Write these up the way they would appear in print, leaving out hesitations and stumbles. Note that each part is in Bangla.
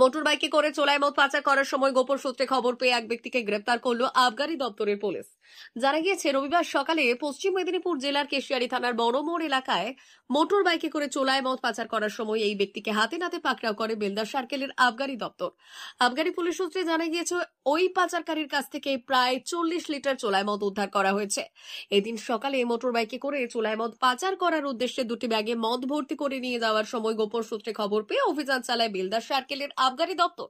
মোটরবাইকে করে চোলাই মদ পাচার করার সময় গোপন সূত্রে খবর পেয়ে এক ব্যক্তিকে গ্রেপ্তার করল আবগারি দপ্তরের পুলিশ। জানা গিয়েছে, রবিবার সকালে পশ্চিম মেদিনীপুর জেলার কেশিয়ারি থানার বড়মোড় এলাকায় মোটরবাইকে করে চোলাই মদ পাচার করার সময় এই ব্যক্তিকে হাতে নাতে পাকড়াও করে বেলদার সার্কেলের আবগারি দপ্তর। আবগারি পুলিশ সূত্রে জানা গিয়েছে, ওই পাচারকারীর কাছ থেকে প্রায় 40 লিটার চোলাই মদ উদ্ধার করা হয়েছে। এদিন সকালে মোটরবাইকে করে চোলাই মদ পাচার করার উদ্দেশ্যে দুটি ব্যাগে মদ ভর্তি করে নিয়ে যাওয়ার সময় গোপন সূত্রে খবর পেয়ে অভিযান চালায় বেলদার সার্কেলের আবগারি দপ্তর।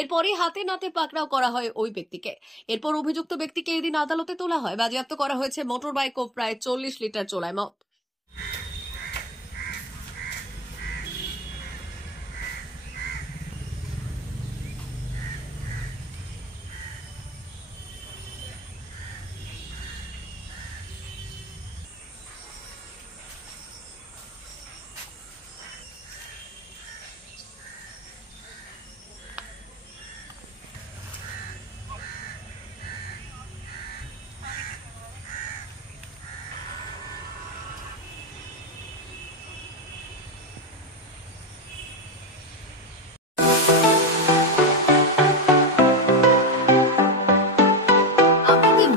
এরপরে হাতে নাতে পাকড়াও করা হয় ওই ব্যক্তিকে। এরপর অভিযুক্ত ব্যক্তিকে এদিন আদালতে তোলা হয়। বাজেয়াপ্ত করা হয়েছে মোটরবাইক ও প্রায় 40 লিটার চোলাই মদ।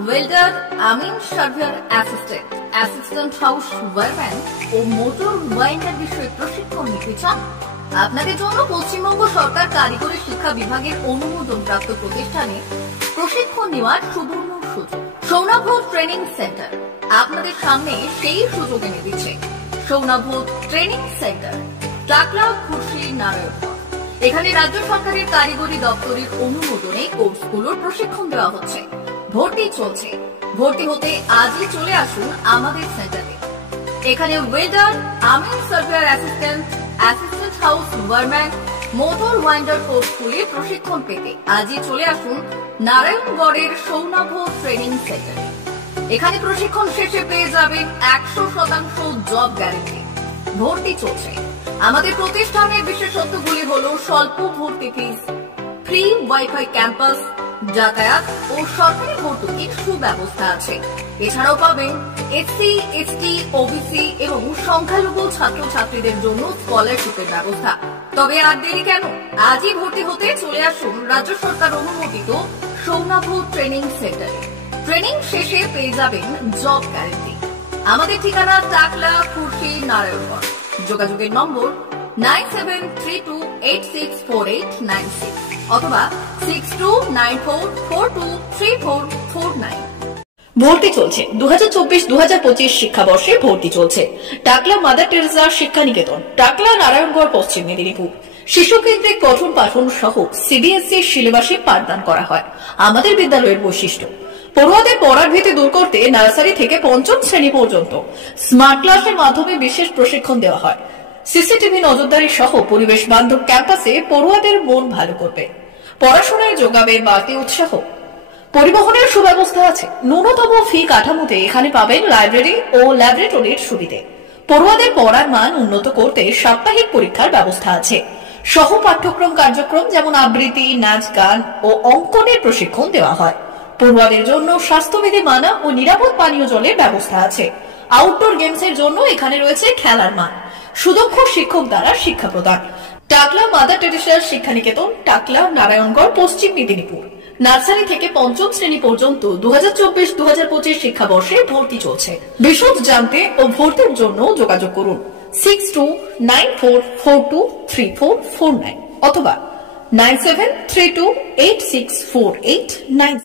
ওয়েল্ডার, আমিন সার্ভিয়ার অ্যাসিস্ট্যান্ট, অ্যাসিস্ট্যান্ট হাউস ওয়ারম্যান ও মোটর ওয়াইন্ডার বিষয়ে প্রশিক্ষণ নিতে চান? আপনাদের জন্য পশ্চিমবঙ্গ সরকার কারিগরি শিক্ষা বিভাগের অনুমোদনপ্রাপ্ত প্রতিষ্ঠানে প্রশিক্ষণ নেওয়ার সুবর্ণ সুযোগ। সৌনাভ ট্রেনিং সেন্টার আপনাদের সামনে সেই সুযোগ এনে দিচ্ছে। সৌনাভ ট্রেনিং সেন্টার, টাকলা, খুশি, নারায়ণগঞ্জ। এখানে রাজ্য সরকারের কারিগরি দপ্তরের অনুমোদনে কোর্সগুলোর প্রশিক্ষণ দেওয়া হচ্ছে। ভর্তি চলছে। ভর্তি হতে আজই চলে আসুন আমাদের সেন্টারে। এখানে ওয়েল্ডার, আমিন surveyor assistant, assistant house wireman, motor winder কোর্সগুলি প্রশিক্ষণ পেতে আজই চলে আসুন নারায়ণগড়ের সৌনাভ ট্রেনিং সেন্টারে। এখানে প্রশিক্ষণ শেষে পেয়ে যাবেন 100% জব গ্যারান্টি। ভর্তি চলছে। আমাদের প্রতিষ্ঠানের বিশেষত্বগুলি হলো স্বল্প ভর্তি ফিস, ফ্রি ওয়াইফাই ক্যাম্পাস, যাতায়াত ও সরকারি ভর্তুকির সুব্যবস্থা আছে। এছাড়াও পাবেন এসসি, এসটি, ওবিসি এবং সংখ্যালঘু ছাত্রছাত্রীদের জন্য স্কলারশিপের ব্যবস্থা। তবে আর দেরি কেন? আজই ভর্তি হতে চলে আসুন রাজ্য সরকার অনুমোদিত সৌনাভ ট্রেনিং সেন্টারে। ট্রেনিং শেষে পেয়ে যাবেন জব গ্যারান্টি। আমাদের ঠিকানা টাকলা, খুশি, নারায়ণগঞ্জ। যোগাযোগের নম্বর 9732864896 অথবা 6294423449। ভর্তি চলছে। 2024-2025 শিক্ষাবর্ষে ভর্তি চলছে। টাকলা মাদার টেরেসা শিক্ষা নিকেতন, টাকলা, নারায়ণগড়, পশ্চিম মেদিনীপুর। শিশু কেন্দ্রিক পঠন পাঠন সহ সিবিএসই সিলেবাসে পাঠদান করা হয়। আমাদের বিদ্যালয়ের বৈশিষ্ট্য: পড়ুয়াদের পড়ার ভীতি দূর করতে নার্সারি থেকে পঞ্চম শ্রেণী পর্যন্ত স্মার্ট ক্লাসের মাধ্যমে বিশেষ প্রশিক্ষণ দেওয়া হয়। সিসিটিভি নজরদারি সহ পরিবেশ বান্ধব ক্যাম্পাসে পড়ুয়াদের মন ভালো করবে। পড়াশোনায় যোগাবে বাড়তি উৎসাহ। পরিবহনের সুব্যবস্থা আছে। ন্যূনতম ফি কাঠামোতে এখানে পাবেন লাইব্রেরি ও ল্যাবরেটরির সুবিধে। পড়ুয়াদের পড়ার মান উন্নত করতে সাপ্তাহিক পরীক্ষার ব্যবস্থা আছে। সহ পাঠ্যক্রম কার্যক্রম যেমন আবৃত্তি, নাচ, গান ও অঙ্কনের প্রশিক্ষণ দেওয়া হয়। পড়ুয়াদের জন্য স্বাস্থ্যবিধি মানা ও নিরাপদ পানীয় জলের ব্যবস্থা আছে। আউটডোর গেমসের জন্য এখানে রয়েছে খেলার মাঠ। সুদক্ষ শিক্ষক দ্বারা শিক্ষা প্রদান। টাকলা মাদার টেরেসা শিক্ষা নিকেতন, টাকলা, নারায়ণগড়, পশ্চিম মেদিনীপুর। নার্সারি থেকে পঞ্চম শ্রেণী পর্যন্ত 2024-2025 শিক্ষাবর্ষে ভর্তি চলছে। বিশদ জানতে ও ভর্তির জন্য যোগাযোগ করুন 6294423449 অথবা 9732864896।